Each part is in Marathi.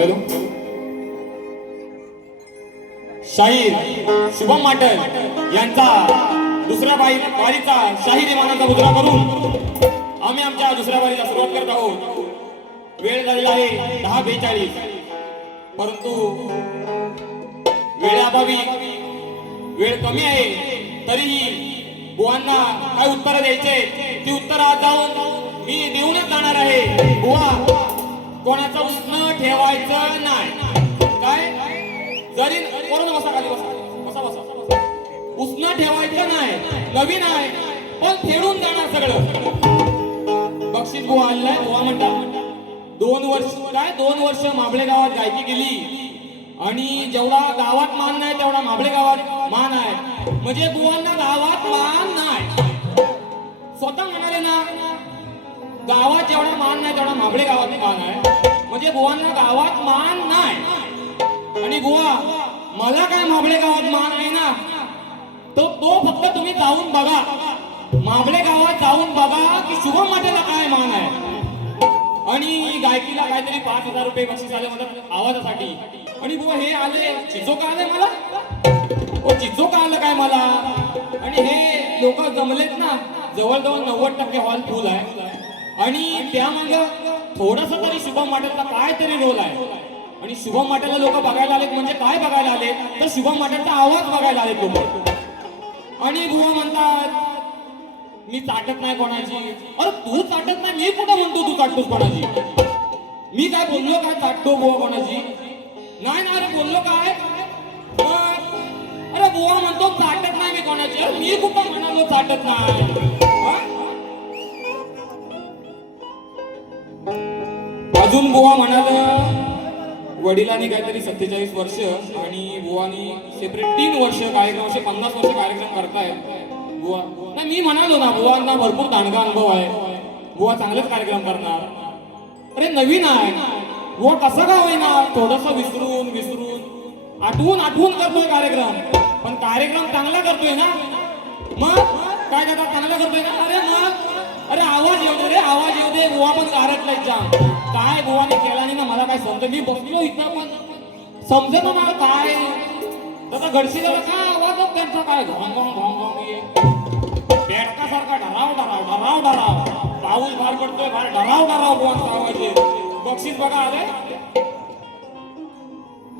हॅलो शाहीर शुभम माटल यांचा दुसऱ्या बारीचा शाहिरी मानाचा मुद्रा करून आम्ही आमच्या दुसऱ्या बारीला सुरुवात करत आहोत। वेळ झालेला आहे 10:42, परंतु वेळाभावी वेळ कमी आहे तरीही बुवांना काय उत्तर द्यायचे ती उत्तर आज जाऊन मी देऊनच जाणार आहे। बुवा कोणाचं उष्ण ठेवायचं नाही, काय जरी बरोबर बसा, खाली बसा, बसा बसा, उष्ण ठेवायचं नाही, नवीन आहे पण फेडून जाणार सगळं। बक्षीस बुवा आणलाय। बुवा म्हणतात 2 वर्ष माबळे गावात गायकी केली आणि जेवढा गावात मान नाही तेवढा माबळे गावात मान आहे। म्हणजे बुवांना गावात मान नाही, स्वतः म्हणाले ना गावात जेवढा मान नाही तेवढा माबळे गावात मान आहे। म्हणजे बुवांना गावात मान नाही आणि बुवा मला काय माबळे गावात मान आहे ना, तो फक्त तुम्ही जाऊन बघा, माबळे गावात जाऊन बघा की शुभम माटेला काय मान आहे। आणि गायकीला काहीतरी 5,000 रुपये बक्षीस आले म्हणतात आवाजासाठी। आणि बुवा हे आले चिचो का आले मला, ओ चिचो का आलं काय मला। आणि हे लोक जमलेत ना, जवळजवळ 90% हॉल फुल आहे आणि त्यामागे थोडस तरी शुभम माटेलचा काय तरी रोल आहे। आणि शुभम माटेलला लोक बघायला आलेत म्हणजे काय बघायला आले तर शुभम माटेलचा आवाज बघायला आलेत लोक। आणि बुवा म्हणतात मी चाटत नाही कोणाची। अरे तू चाटत नाही, मी कुठं म्हणतो तू चाटतोस कोणाची। मी काय बोललो काय चाटतो बुवा कोणाची, नाही ना रे बोललो काय। अरे बुवा म्हणतो चाटत नाही मी कोणाची, अरे मी कुठं म्हणालो चाटत नाही। अजून बुवा म्हणाल वडिलांनी काहीतरी 47 वर्ष आणि बुवानी सेपरेट 3 वर्ष कार्यक्रम, असे 50 वर्ष कार्यक्रम करतायत बुवा। नाही मी म्हणालो ना बुवांना भरपूर दांडगा अनुभव आहे, बुवा चांगलेच कार्यक्रम करणार. अरे नवीन आहे बुवा, कसं का होईना थोडस विसरून विसरून आठवून करतोय कार्यक्रम, पण कार्यक्रम चांगला करतोय ना. मग काय दादा चांगला करतोय ना. अरे मग अरे आवाज येऊ दे रे, आवाज येऊ दे. बुवा पण गारटलाय जाम. काय बुवाने केला नाही ना मला काय समज. मी बसलो इथं पण समजे ना मला काय तसा घडशी गेला काय आवाज त्यांचा काय घोंग घोंग घोंग घोंग बेडकासारखा डराव डराव डराव डराव. पाऊस बाहेर पडतोय बाहेर डराव डराव बुवांचा आवाज आहे. बक्षीस बघा आले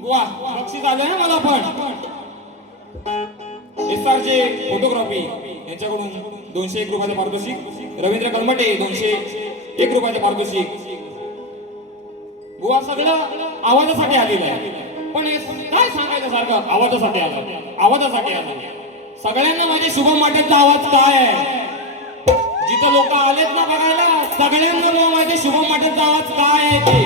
बुवा, बक्षीस आले ना मला पण. एसआरचे फोटोग्राफी यांच्याकडून 201 रुपयाचे पारितोषिक. रवींद्र कलमटे 201 रुपयाचे पारितोषिक. बुवा सगळं आवाजासाठी आलेलं आहे, पण हे काय सांगायचं सारखं आवाजासाठी आलं आवाजासाठी आलं. सगळ्यांना माझे शुभम माटेचा आवाज काय आहे. जिथं लोक आलेत ना बघायला सगळ्यांना माझे शुभम माटेचा आवाज काय आहे ते.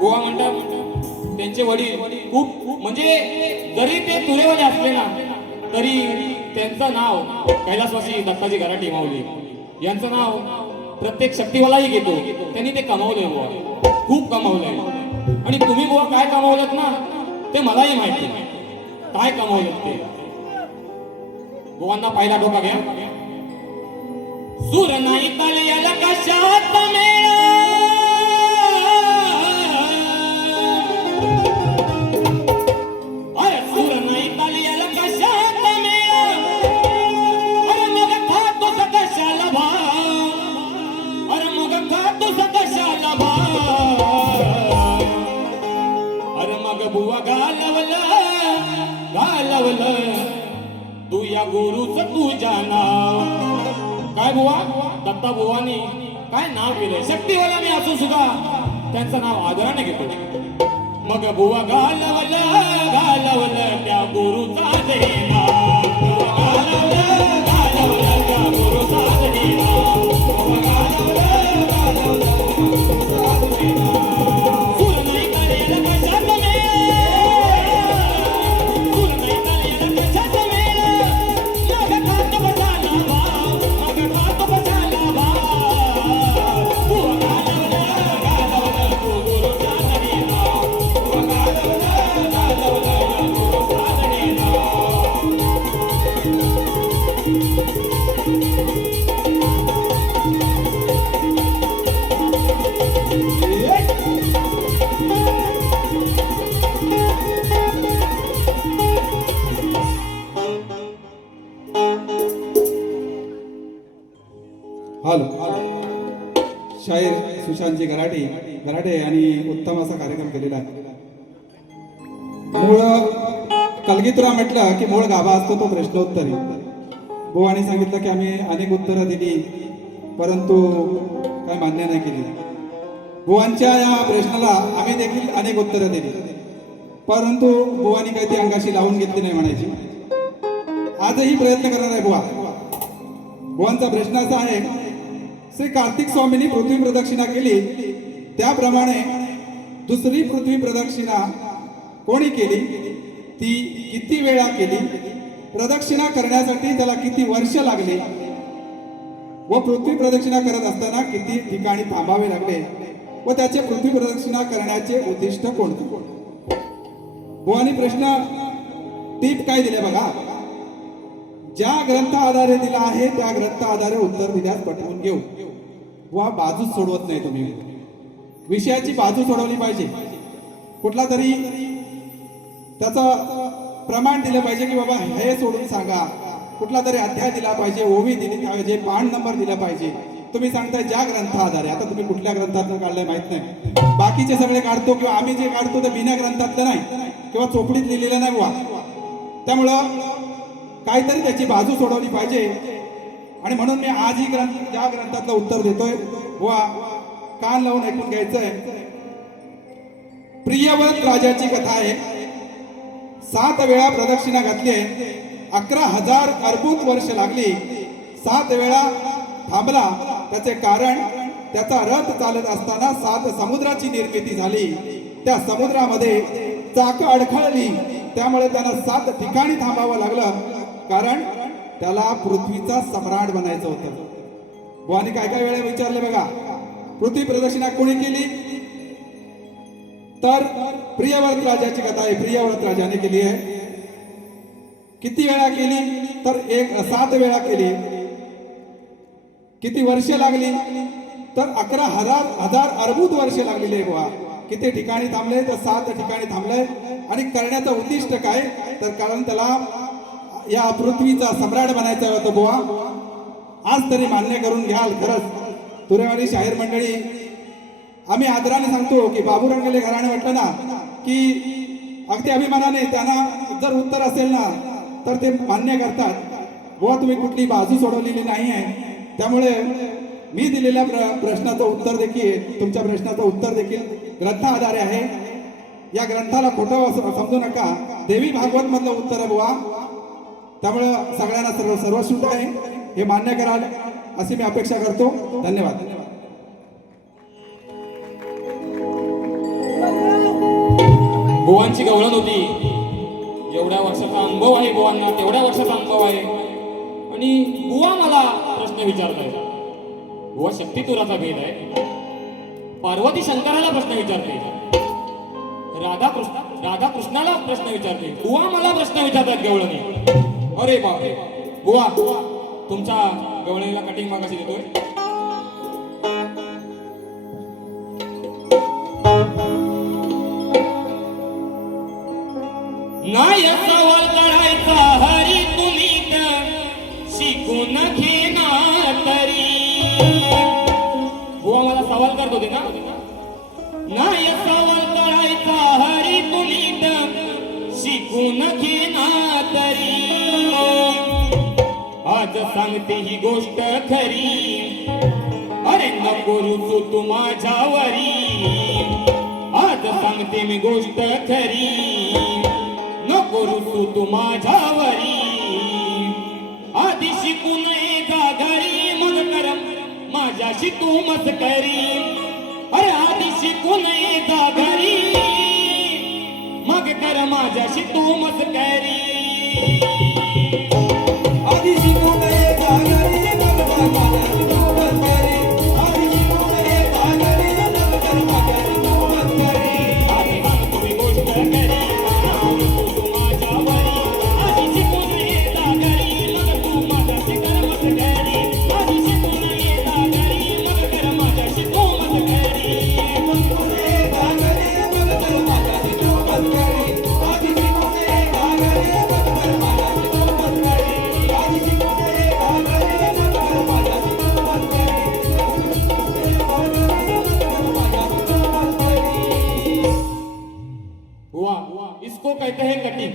बुवा म्हणतात त्यांचे वडील खूप म्हणजे जरी ते तुरेवाले असले ना तरी त्यांचं नाव कैलासवासी दत्ताजी गराटे माऊली यांचं नाव प्रत्येक शक्तीवालाही घेतो. त्यांनी ते कमावले बुवा, खूप कमावले. आणि तुम्ही बुवा काय कमावलत ना ते मलाही माहिती काय कमावलं ते. बुवांना पहिला डोका घ्या. सूर नाही ताले याला कशात मेळा. अरे सूर नाही ताले याला कशात मेळा. अरे मग खातो कशाला भाव. अरे मग खातो कशाला भाव. अरे मग बुवा घालवलं तू या गुरुच तुझ्या नाव. काय बुवा दत्ता बुवानी काय नाव केलंय. शक्तीवाला मी असून सुद्धा त्यांचं नाव आदराने घेतो. मग बुवा घालवलं त्या गुरुचा देना. घालवलं त्या गुरुचा देना. सूर नाही तालेला कशात मेळ. सूर नाही तालेला कशात मेळ. मग खातो बसाला भाव. मग खातो बसाला भाव. बुवा घालवलं तू गुरुचा देना. बुवा घालवलं गुरुचा देना. हॅलो, शाहीर सुशांतजी गराटे यांनी उत्तम असा कार्यक्रम केलेला आहे. मूळ कलगीतुरा म्हटलं की मूळ गाभा असतो तो प्रश्नोत्तरी. बुवानी सांगितलं की आम्ही अनेक उत्तरं दिली परंतु काय मान्य नाही केली. बुवांच्या या प्रश्नाला आम्ही देखील अनेक उत्तरं दिली परंतु बुवानी काही ती अंगाशी लावून घेतली नाही म्हणायची. आजही प्रयत्न करणार आहे बुवा. बुवांचा प्रश्न असा आहे, श्री कार्तिक स्वामींनी पृथ्वी प्रदक्षिणा केली त्याप्रमाणे दुसरी पृथ्वी प्रदक्षिणा कोणी केली, ती किती वेळा केली, प्रदक्षिणा करण्यासाठी त्याला किती वर्ष लागली व पृथ्वी प्रदक्षिणा करत असताना किती ठिकाणी थांबावे लागले व त्याचे पृथ्वी प्रदक्षिणा करण्याचे उद्दिष्ट कोणते. बुवानी प्रश्न टीप काय दिले बघा. ज्या ग्रंथ आधारे दिला आहे त्या ग्रंथ आधारे उत्तर दिल्यास पटवून घेऊ. वा बाजूच सोडवत नाही तुम्ही. विषयाची बाजू सोडवली पाहिजे. कुठला तरी त्याचं प्रमाण दिलं पाहिजे की बाबा हे सोडून सांगा. कुठला तरी अध्याय दिला पाहिजे, ओवी दिली पाहिजे, पान नंबर दिला पाहिजे. तुम्ही सांगताय ज्या ग्रंथ आधारे. आता तुम्ही कुठल्या ग्रंथातून काढलंय माहित नाही. बाकीचे सगळे काढतो किंवा आम्ही जे काढतो ते बिना ग्रंथातलं नाही किंवा चोपडीत लिहिलेलं नाही बुवा. त्यामुळं काहीतरी त्याची बाजू सोडवली पाहिजे आणि म्हणून मी आजही ज्या ग्रंथातलं उत्तर देतोय बुवा कान लावून ऐकून घ्यायचंय. प्रियव्रत राजाची कथा आहे. 7 वेळा प्रदक्षिणा घातली आहे. 11,000 अर्बुत वर्ष लागली. 7 वेळा थांबला. त्याचे कारण त्याचा रथ चालत असताना 7 समुद्राची निर्मिती झाली. त्या समुद्रामध्ये चाक अडखळली त्यामुळे त्यांना 7 ठिकाणी थांबावं लागलं. कारण त्याला पृथ्वीचा सम्राट बनायचं होतं. बुवानी काय काय वेळा विचारले बघा, पृथ्वी प्रदक्षिणा कोणी केली? तर प्रियव्रत राजाची कथा आहे. प्रियव्रत राजाने केली आहे. किती वेळा केली? तर 7 वेळा केली. किती वर्ष लागली? तर 11,000 अर्बुद वर्ष लागलेली आहे बुवा. किती ठिकाणी थांबले? तर 7 ठिकाणी थांबले. आणि करण्याचं उद्दिष्ट काय? तर कारण त्याला या पृथ्वीचा सम्राट बनायचं होतं बुवा. आज तरी मान्य करून घ्याल. खरंच तुरेवाडी शाहीर मंडळी, आम्ही आदराने सांगतो की बाबू रंगले घराणे म्हटलं ना की अगदी अभिमानाने त्यांना जर उत्तर असेल ना तर ते मान्य करतात. बुवा तुम्ही कुठली बाजू सोडवलेली नाही आहे. त्यामुळे मी दिलेल्या प्रश्नाचं उत्तर देखील, तुमच्या प्रश्नाचं उत्तर देखील ग्रंथ आधारे आहे. या ग्रंथाला खोटं समजू नका. देवी भागवत मधलं उत्तर आहे बुवा. त्यामुळं सगळ्यांना सर्वश्रुत आहे हे मान्य कराल अशी मी अपेक्षा करतो. धन्यवाद. बुवांची गवळण होती. एवढ्या वर्षाचा अनुभव आहे बुवांना, तेवढ्या वर्षाचा अनुभव आहे. आणि बुवा मला प्रश्न विचारताय. बुवा शक्तितुराचा भेद आहे. पार्वती शंकराला प्रश्न विचारते. राधा कृष्णाला प्रश्न विचारते. बुवा मला प्रश्न विचारतात गवळणी. अरे बापरे. बुवा तुमच्या गवळणीला कटिंग मागाशी देतोय. नाही सवाल करायचा हरी तुम्ही शिकून घेणार तरी. बुवा मला सवाल करत होते ना. नाही सवाल करायचा हरी तुम्ही शिकून घेणार तरी. आज सांगते ही गोष्ट खरी. अरे नको रुचू तू माझ्यावरी. आज सांगते मी गोष्ट खरी. नको रुचू तू माझ्यावरी. आधी शिकू नये जा घरी मग कर माझ्याशी तू मस्करी. अरे आधी शिकू नये जा घरी मग कर माझ्याशी तू मस्करी. आधी शिकू नये जा घरी मग कर माझ्याशी तू मस्करी. आधी शिकू नये जा घरी मग कर माझ्याशी तू मस्करी. आधी सांगतो मी गोष्ट खरी. इसको कहते हैं कटिंग.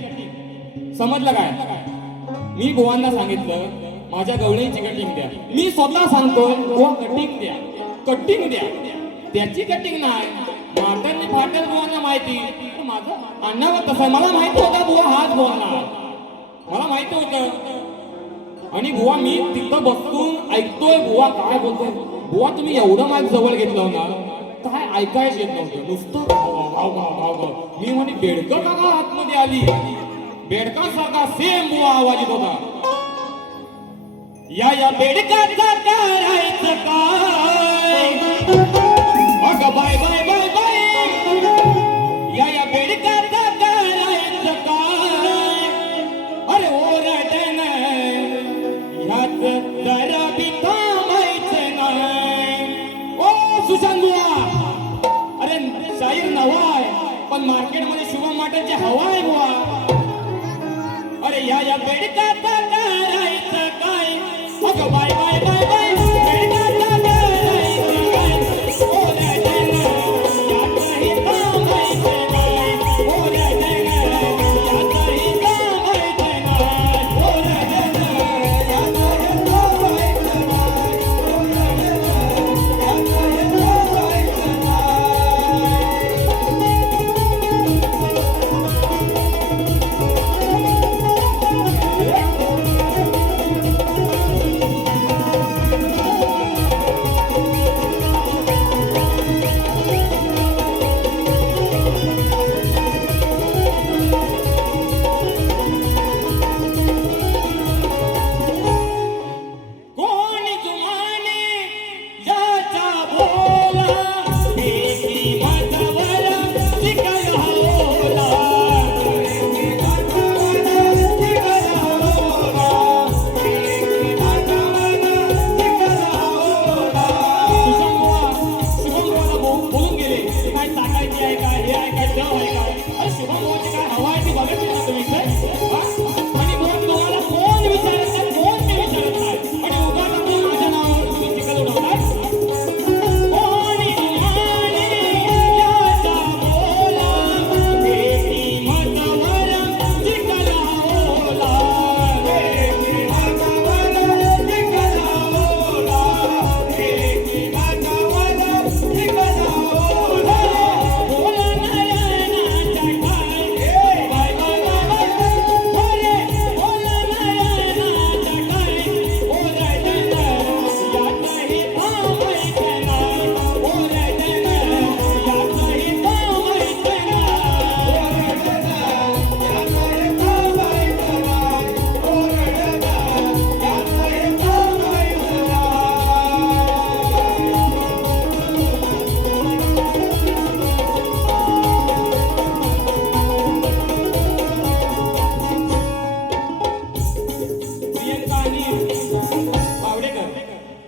समजलं काय? मी बुवांना सांगितलं माझ्या गवळीची कटिंग द्या. मी स्वतः सांगतोय बुवा कटिंग द्या, कटिंग द्या. त्याची कटिंग नाही. म्हातारने फाटल बुवांना माहिती. माझं अण्णावर तसं मला माहिती होता बुवा हाच बोलणार. मला माहिती होतं. आणि बुवा मी तिथं बसून ऐकतोय बुवा काय बोलतोय. बुवा तुम्ही एवढं माईक जवळ घेतलं ना काय ऐकायच येत नव्हतं. नुसतं भाव भाव भाव भाव. मी म्हणे बेडकं काका आतमध्ये आली. बेडकासारखा सेम बुवा आवाज येत होता. या बेडकाचा करायचं काय. अगं बाय बाय बाय बाय. या बेडकाचा करायचं काय. अरे ओरडण ह्यात जरा बी थांबायचं नाही. ओ सुशांत बुवा. अरे शाहीर नवा आहे पण मार्केटमध्ये शुभम माटनची हवा आहे बुवा. अरे या बेडकाचा करायचं काय. अगं बाय बाय बाय बाय. बेडकाचा करायचं काय. ओरडण यातही थांबायचं नाही. ओरडण यातही थांबायचं नाही. ओरडण यातही थांबायचं नाही. ओरडण यातही थांबायचं नाही. भेटी माझ्यावर चिखल होला. बोलून गेले काय टाकायची आहे का हे आहे काय देव आहे काय. अरे शुभम भाऊची काय हवा आहे ती बघत नाही ना तुम्ही इथे? हा? आणि मग तुम्हाला कोण विचारत नाही कोण मी विचारत नाही आणि उगाच तुम्ही माझ्या नावावर तुम्ही चिखल उडवताय. कोणी म्हणे याचा बोला भेटी माझ्यावर चिखल होला. भेटी माझ्यावर चिखल होला. भेटी माझ्यावर चिखल होला. बोला नारायणाचा काय बाय बाय बाय बोले बोला नारायणाचा काय ओरडणार यातही थांबायचं नाही. ओरडणार यातही थांबायचं नाही. यातही थांबायचं नाही. ओरडणार यातही थांबायचं नाही.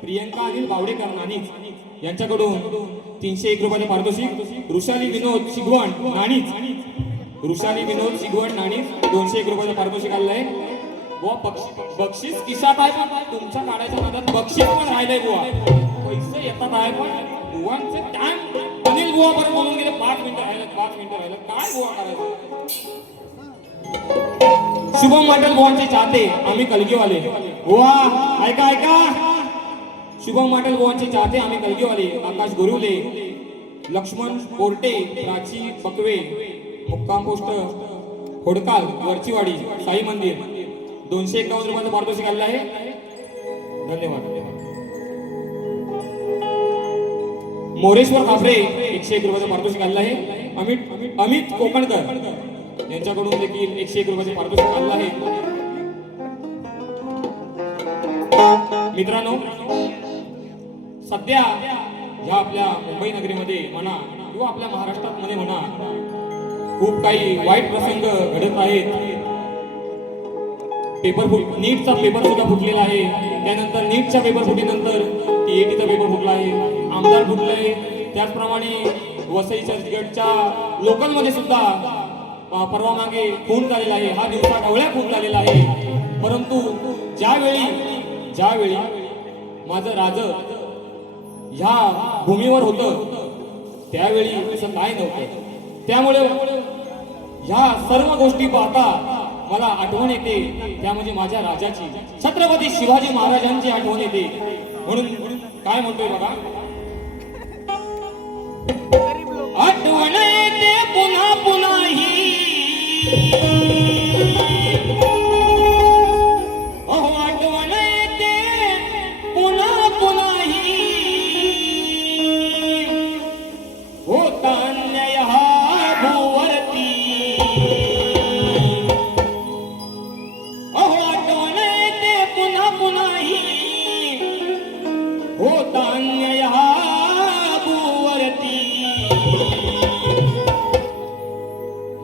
प्रियंका अनिल बावडेकर नाणीच यांच्याकडून 301 रुपयाचे पारितोषिक. वृषाली विनोद शिगवण नाणीच. वृषाली विनोद शिगवण नाणीच 201 रुपयाचे पारितोषिक आलेलं आहे. बुवा बक्षीस किशात आहे पण तुमच्या काढायच्या नादात बक्षीस पण राहिलंय बुवा. पैसे येतात आहे पण बुवांचे टाइम अनिल बुवा बरं बोलून गेले 5 मिनिटं राहिलं 5 मिनिटं राहिलं काय बुवा करायचं. शुभम माटल बुवांचे चाहते आम्ही कलगीवाले. बुवा ऐका ऐका. शुभम माटल बुवांचे चाहते आम्ही कलगीवाले. आकाश गुरुले, लक्ष्मण कोरटे, प्राची पकवे, मुक्काम पोस्ट होडकाल, वरचीवाडी, साई मंदिर 251 रुपयाचं पारितोषिक आलेलं आहे. धन्यवाद. मोरेश्वर खापरे 101 रुपयाचं पारितोषिक आलेलं आहे. अमित कोकणकर यांच्याकडून देखील 101 रुपयाचे पारितोषिक आलेलं आहे. मित्रांनो सध्या ह्या आपल्या मुंबई नगरीमध्ये म्हणा किंवा आपल्या महाराष्ट्रात मध्ये म्हणा खूप काही वाईट प्रसंग घडत आहेत. नीटचा पेपर सुद्धा फुटलेला आहे. त्यानंतर नीटच्या पेपर फुटीनंतर टीएटीचा पेपर फुटला आहे. आमदार फुटले. त्याचप्रमाणे वसई चर्चगडच्या लोकलमध्ये सुद्धा परवा मागे खून झालेला आहे. हा दिवसा ढवळ्या खून झालेला आहे. परंतु ज्यावेळी माझं राज ह्या भूमीवर होतं त्यावेळी असं काय नव्हतं. त्यामुळे ह्या सर्व गोष्टी पाहता मला आठवण येते त्या म्हणजे माझ्या राजाची छत्रपती शिवाजी महाराजांची आठवण येते. म्हणून काय म्हणतोय बघा. आठवण येते पुन्हा पुन्हा ही आठवण येते पुन्हा पुन्हा ही होता अन्याय हा भूवरती. आठवण येते पुन्हा पुन्हा ही होता अन्याय हा भूवरती.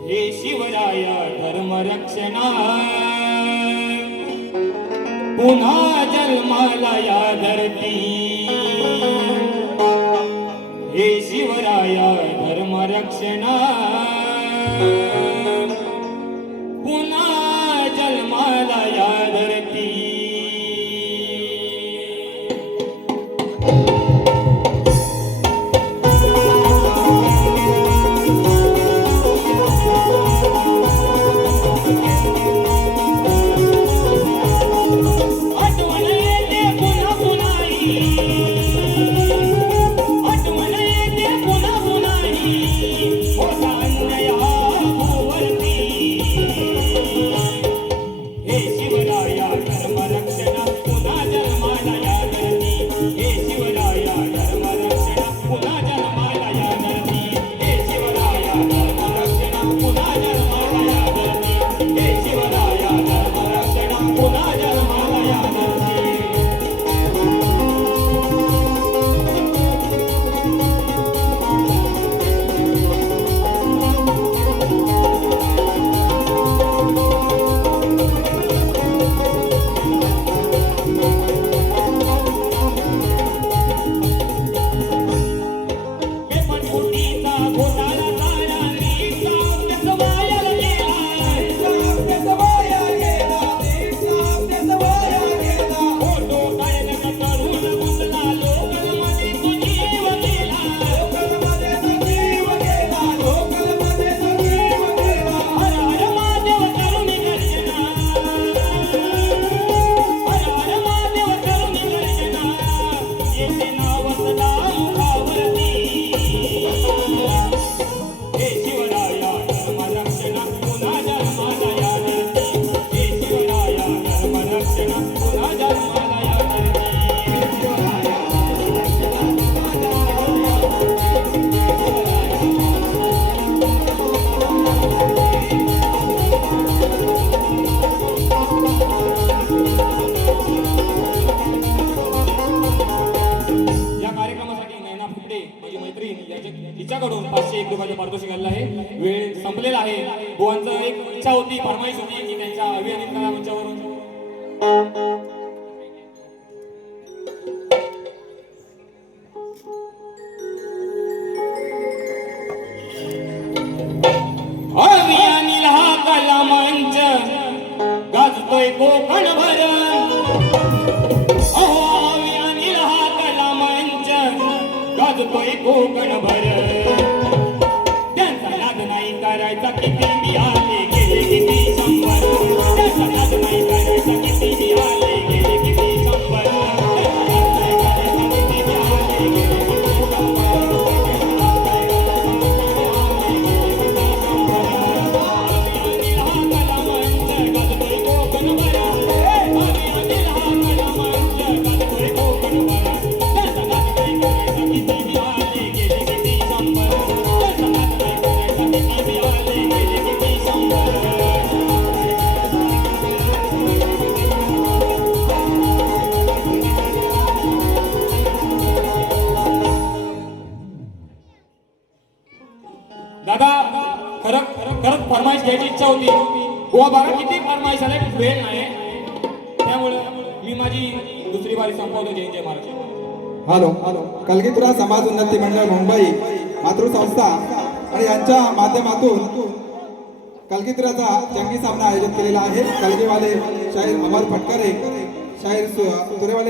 हे शिवराय धर्मरक्षणा पुन्हा जन्माला या धरती. हे शिवराय धर्मरक्षणा पुन्हा जन्माला या धरती. तिच्याकडून 501 रुपयाचं पारितोषिक आलेलं आहे. वेळ संपलेला आहे. बुवांचं एक इच्छा होती, फरमाईश होती की त्यांच्या अभियानित कला मंचावरून अभियानील हा कला मंच गाजतोय कोकणभर. अहो अभियानील हा कला मंच गाजतोय कोकणभर. त्यांचा नाद नाही करायचा किती बी आले गेले किती शंभर. त्यांचा नाद नाही करायचा किती बी आले गेले किती शंभर. त्यांचा नाद नाही करायचा किती बी आले गेले किती शंभर. दादा खरं खरंच फरमाईश घ्यायची इच्छा होती. बुवा बघा किती फरमाईश आले, वेळ नाही. त्यामुळे मी माझी दुसरी बारी संपवतो. जय जय महाराज. हॅलो कलगीतुरा समाज उन्नती मंडळ मुंबई मातृसंस्था आणि यांच्या माध्यमातून कलगीतुराचा जंगी सामना आयोजित केलेला आहे. कलगीवाले शाहीर अमर फटकरे, शाहीर तुरेवाले